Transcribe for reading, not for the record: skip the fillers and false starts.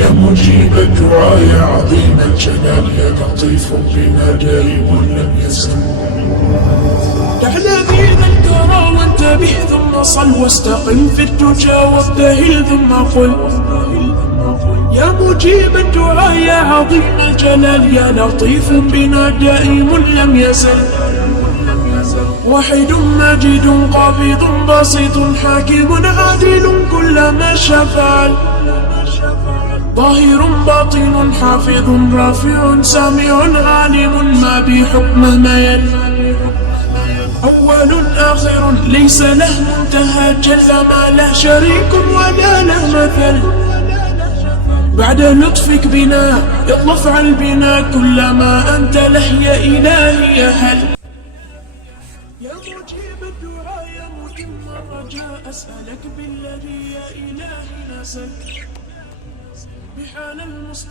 يا مجيب الدعاء يا عظيم الجلال يا لطيف بنا دائم لم يزل. دع الذين الكرى وانتبه ثم صل واستقم في الدجى وابتهل ثم قل يا مجيب الدعاء يا عظيم الجلال يا لطيف بنا دائم لم يزل. واحد ماجد قابض باسط حاكم عادل كلما شفعل ظاهر باطن حافظ رافع سامع عالم ما بحكمه ميل. أول آخر ليس له منتهى جل ما له شريك ولا له مثل. بعد لطفك بنا اطلف على بنا كل ما أنت له يا إلهي هل. يا مجيب الدعاء يا متم الرجاء أسألك بالذي يا إلهي نزل بحال المصطفى